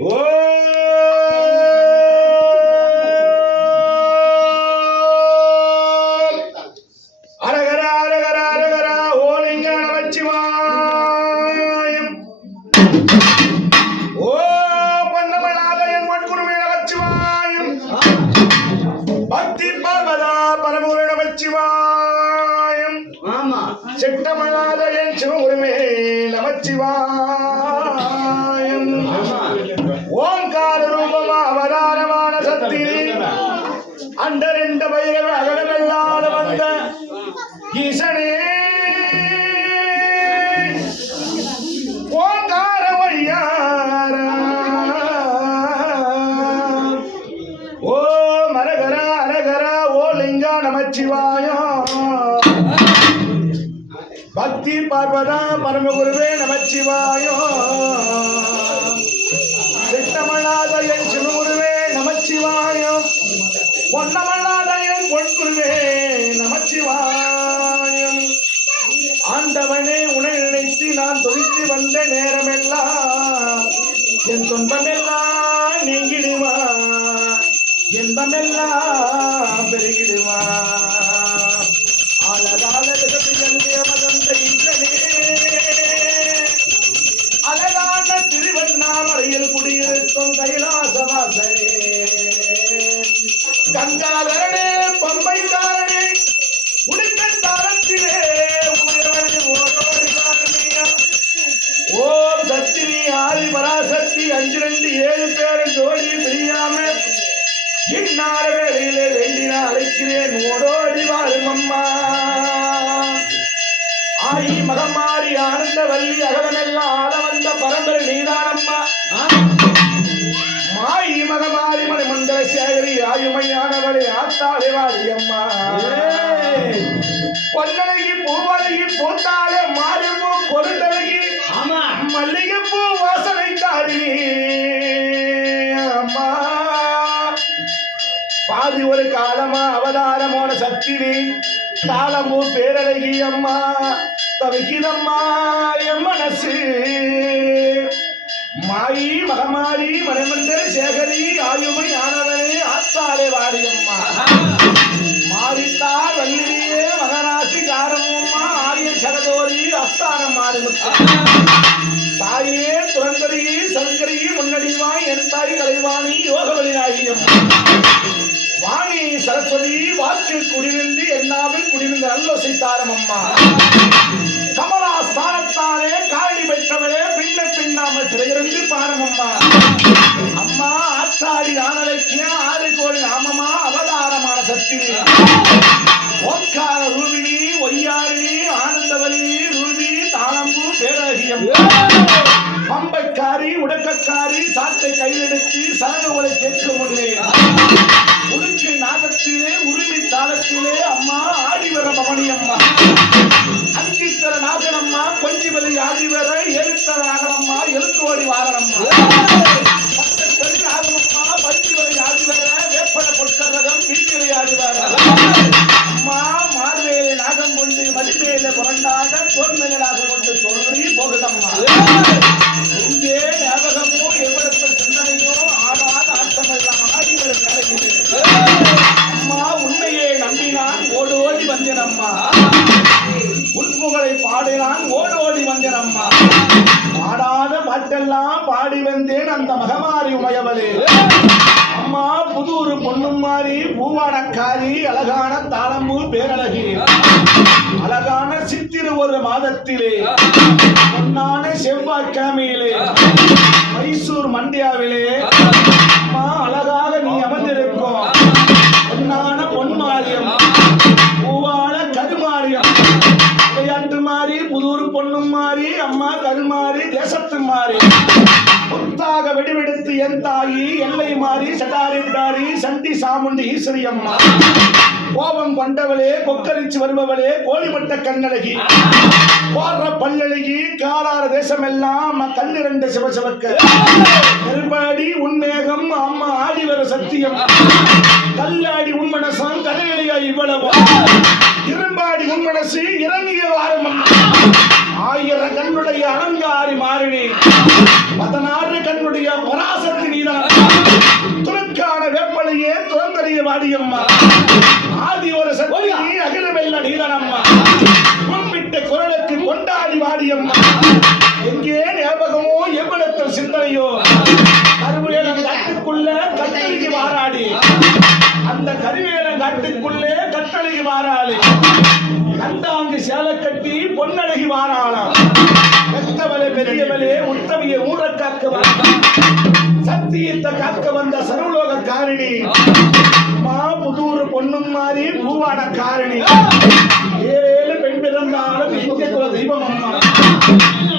ஓ அரகர அரகர அரகர ஓலிங்க நமச்சிவாயம் ஓ பொன்னமநாதயன் மட்குருமே நமச்சிவாயம் பக்தி பார்வதா பரமுரு நமச்சிவாயம் ஆமா சிட்டமநாதயன் சிவகுருமே நமச்சிவாயம் அவதாரமான சக்தி அந்த ரெண்டு பயிர்கள் அகலமெல்லாத வந்த ஈசனே. ஓங்கார வழியார. ஓ மரகரா அரகரா ஓ லிங்கா நமச்சிவாயம் பக்தி பார்வதா பரமகுருவே நமச்சிவாயம் சிட்டமல்லாத என் சிவகுருவே நமச்சிவாயம் பொன்னமல்லாத என் பொன்குருவே நமச்சிவாயம் ஆண்டவனே உனை நினைத்து நான் தொழித்து வந்த நேரமெல்லாம் என் துன்பமெல்லாம் நீங்கிடுவா இன்பமெல்லாம் பெருகிடுவா அழகால அழகான திருவண்ணாமலையில் குடியிருக்கும் கைலாசவாசனே கங்காதரனே பம்பைக்காரனே உடுக்க தாரத்திலே ஓம் சக்தினி ஆதி பராசக்தி அஞ்சு ரெண்டு ஏழு பேரும் ஜோடி பிரியாம. இந்நாள வேளையிலே வேண்டின அழைக்கிறேன் ஓடோடி வாழும் அம்மா ஆயி மகமாரி ஆனந்த வள்ளி அகவனெல்லாம் ஆள வந்த பரம்பரை நீதானம்மா. சேகரி ஆயுமையானவளை ஆத்தாளே வாரியம்மா. பொன்னழகி பூவழகி பூத்தாலே மாரியம்மோ பொருந்தழகி ஆமா. மல்லிகைப்பூ வாசனை காரி அம்மா. பாதி ஒரு காலமா அவதாரமான சக்தினி தாளமூ பேரழகி அம்மா. தவிக்கிதம்மா என் மனசு. மாயி மகமாரி மணிமந்திர சேகரி ஆயுமை ஆனவனே ஆத்தாலே வாரியம்மா. மாறித்தார் வள்ளியே மகராசி காரமம்மா ஆரிய சகதோரி அஸ்தானம் மாறிமுத்தா தாயே துரந்தரி சங்கரி முன்னடிவாய் என் தாய் கலைவாணி யோகவழி நாயகம் வாணி சரஸ்வதி வாக்கில் குடிநின்று என்னாவில் குடிநின்று நல்லோசை தாரம் அம்மா கமலா ஸ்தானத்தாலே காணி வைத்தவளே இல்லாமல் பின்னாமல் பாரம் அம்மா. அம்மா ஆத்தாடி ஆனலைக்கிய ஆறு கோடி நாமமா அவதாரமான சக்தி. ஓங்கார ரூபிணி ஒய்யாரிணி ஆனந்தவல்லி ரூபி தாளம்பு பேரகியம் பம்பைக்காரி உடக்கக்காரி சாட்டை கையெடுத்து சரணங்களை கேட்க முன்னே. உடுக்கு நாகத்திலே உரிமை தாளத்திலே அம்மா ஆடி வர பவனி அம்மா. அங்கித்தர நாகனம்மா கொஞ்சி வலி ஆடி வர அம்மா மார்வேலை நாகம் கொண்டு மடிமேல புரண்டாக தோல்மையிலாக கொண்டு தோல்வி போகுதம்மா. பாடலை பாடினான் ஓடு ஓடி வந்தேன் அம்மா. பாடாத பாட்டெல்லாம் பாடி வந்தேன் அந்த மகமாரி உமையவளே. அம்மா புதூர் பொண்ணுமாரி பூவாடக்காரி அழகான தாளம்பூ பேரழகி. அழகான சித்திர ஒரு மாதத்திலே. பொன்னான செவ்வாய்க்கிழமையிலே. மைசூர் மண்டியாவிலே. அம்மா கருமாறி தேசத்து மாறி. புத்தாக வெடிவெடுத்து என் தாயி எல்லை மாறி சட்டாரி பிடாரி சண்டி சாமுண்டி ஈஸ்வரி அம்மா கோபம் கொண்டவளே கொக்கரிச்சு வருபவளே கோழிமட்ட கண்ணழகி. போடுற பல்லழகி காலார தேசமெல்லாம் கண்ணிரண்ட சிவசிவக்கு. நெருப்பாடி உன்மேகம் அம்மா ஆடி வர சத்தியம். கல்லாடி உன் கதையிலையா இவ்வளவு இரும்பாடி உன் மனசு மாறினி பதினாறு கண்ணுடைய பராசக்தி நீதான். துணுக்கான வேப்பலையே துறந்தறிய வாடியம்மா. ஆதி ஒரு சக்தி அகிலமெல்ல நீதனம்மா கும்பிட்ட குரலுக்கு கொண்டாடி வாடியம்மா. எங்கே ஞாபகமோ எவ்வளத்தில் சிந்தனையோ. கருவேலம் காட்டுக்குள்ள கட்டளைக்கு மாறாடி அந்த கருவேலம் காட்டுக்குள்ளே கட்டளைக்கு மாறாளி கண்டாங்கு சேலை கட்டி பொன்னழகி மாறாளாம் பெரியவனே உத்தமிய ஊர காக்க வந்த சத்தியத்தை காக்க வந்த சர்வலோக காரணி மா புதூர் பொண்ணும் மாறி பூவாட காரணி ஏழு பெண் பிறந்தாலும் இந்திய குல தெய்வம் அம்மா.